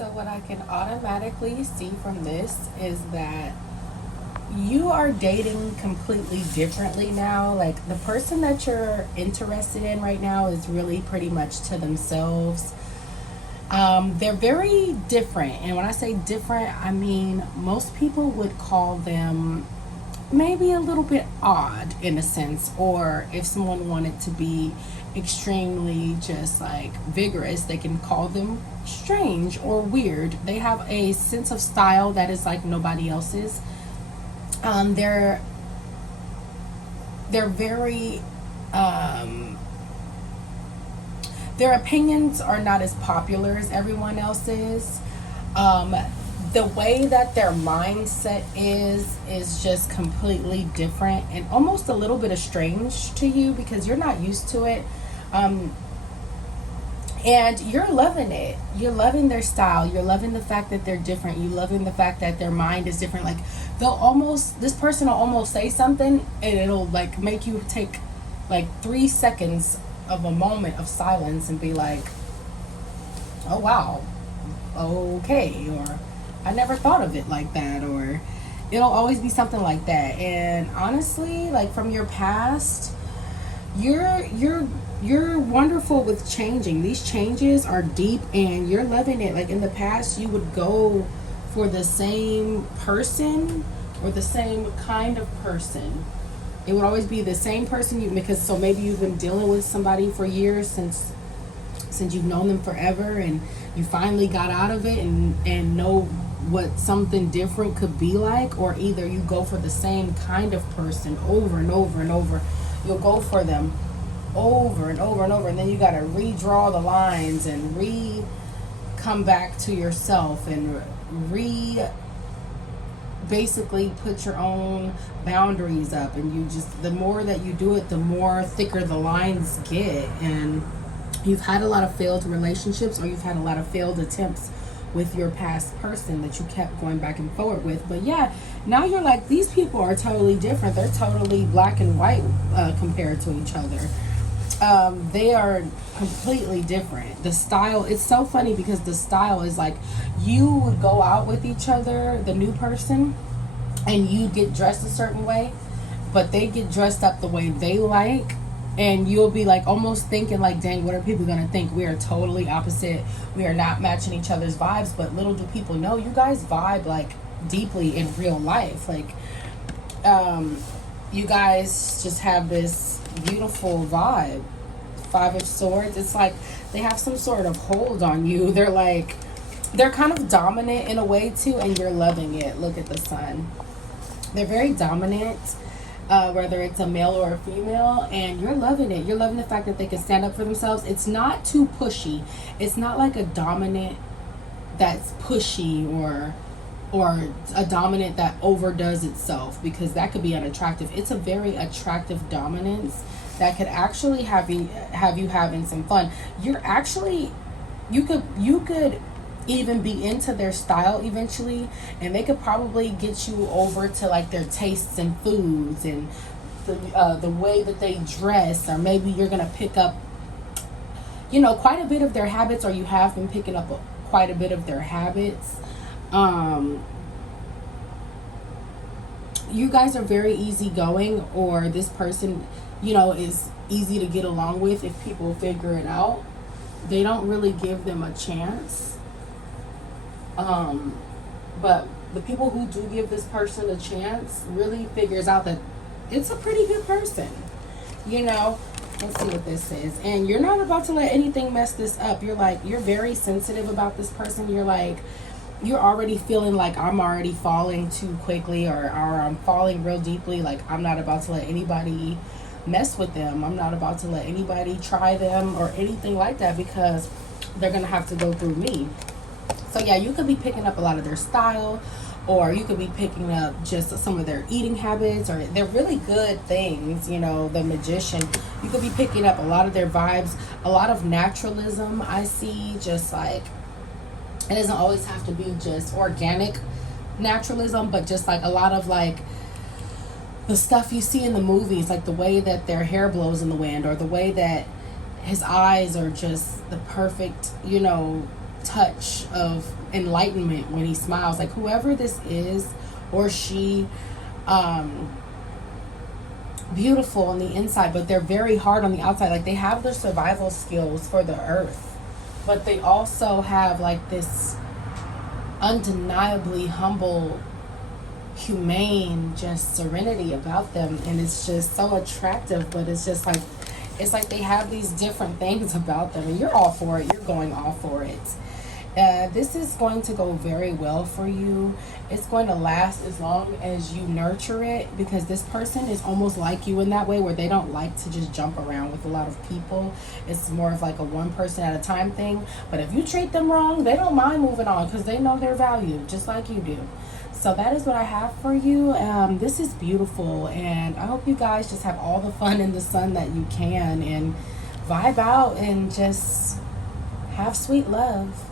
So what I can automatically see from this is that you are dating completely differently now. Like the person that you're interested in right now is really pretty much to themselves. They're very different. And when I say different, I mean most people would call them maybe a little bit odd in a sense, or if someone wanted to be extremely just like vigorous, they can call them strange or weird. They have a sense of style that is like nobody else's. um, they're they're very their opinions are not as popular as everyone else's. um, the way that their mindset is just completely different and almost a little bit of strange to you because you're not used to it. um, and you're loving it. You're loving their style. You're loving the fact that they're different. You loving the fact that their mind is different. Like they'll almost, this person will almost say something and it'll like make you take like 3 seconds of a moment of silence and be like, oh wow, okay, or I never thought of it like that, or it'll always be something like that. And honestly, like from your past, you're wonderful with changing. These changes are deep and you're loving it. Like in the past you would go for the same person or the same kind of person. It would always be the same person, you because so maybe you've been dealing with somebody for years, since you've known them forever, and you finally got out of it and know what something different could be like. Or either you go for the same kind of person over and over and over. You'll go for them over and over and over, and then you got to redraw the lines and come back to yourself and basically put your own boundaries up. And you just, the more that you do it, the more thicker the lines get. And you've had a lot of failed relationships, or you've had a lot of failed attempts with your past person that you kept going back and forward with. But yeah, now you're like, these people are totally different. They're totally black and white compared to each other. They are completely different. The style, it's so funny because the style is like, you would go out with each other, the new person, and you get dressed a certain way, but they get dressed up the way they like. And you'll be like almost thinking like, dang, what are people gonna think? We are totally opposite. We are not matching each other's vibes. But little do people know, you guys vibe like deeply in real life. Like you guys just have this beautiful vibe. Five of Swords, it's like they have some sort of hold on you. They're kind of dominant in a way too, and you're loving it. Look at the sun. They're very dominant, whether it's a male or a female, and you're loving it. You're loving the fact that they can stand up for themselves. It's not too pushy. It's not like a dominant that's pushy, or a dominant that overdoes itself, because that could be unattractive. It's a very attractive dominance that could actually have you having some fun. You could even be into their style eventually, and they could probably get you over to like their tastes in foods and the way that they dress. Or maybe you're gonna pick up quite a bit of their habits, or you have been picking up quite a bit of their habits. You guys are very easygoing, or this person is easy to get along with if people figure it out. They don't really give them a chance. But the people who do give this person a chance really figures out that it's a pretty good person. Let's see what this is. And you're not about to let anything mess this up. You're very sensitive about this person. You're already feeling like, I'm already falling too quickly, or I'm falling real deeply. Like, I'm not about to let anybody mess with them. I'm not about to let anybody try them or anything like that, because they're going to have to go through me. So yeah, you could be picking up a lot of their style, or you could be picking up just some of their eating habits, or they're really good things. The Magician, you could be picking up a lot of their vibes, a lot of naturalism. I see, just like, it doesn't always have to be just organic naturalism, but just like a lot of like the stuff you see in the movies, like the way that their hair blows in the wind, or the way that his eyes are just the perfect, touch of enlightenment when he smiles. Like whoever this is or she, beautiful on the inside, but they're very hard on the outside. Like they have their survival skills for the earth, but they also have like this undeniably humble, humane, just serenity about them, and it's just so attractive. But it's like they have these different things about them, and you're all for it. You're going all for it. This is going to go very well for you. It's going to last as long as you nurture it, because this person is almost like you in that way, where they don't like to just jump around with a lot of people. It's more of like a one person at a time thing. But if you treat them wrong, they don't mind moving on because they know their value just like you do. So that is what I have for you. This is beautiful, and I hope you guys just have all the fun in the sun that you can, and vibe out and just have sweet love.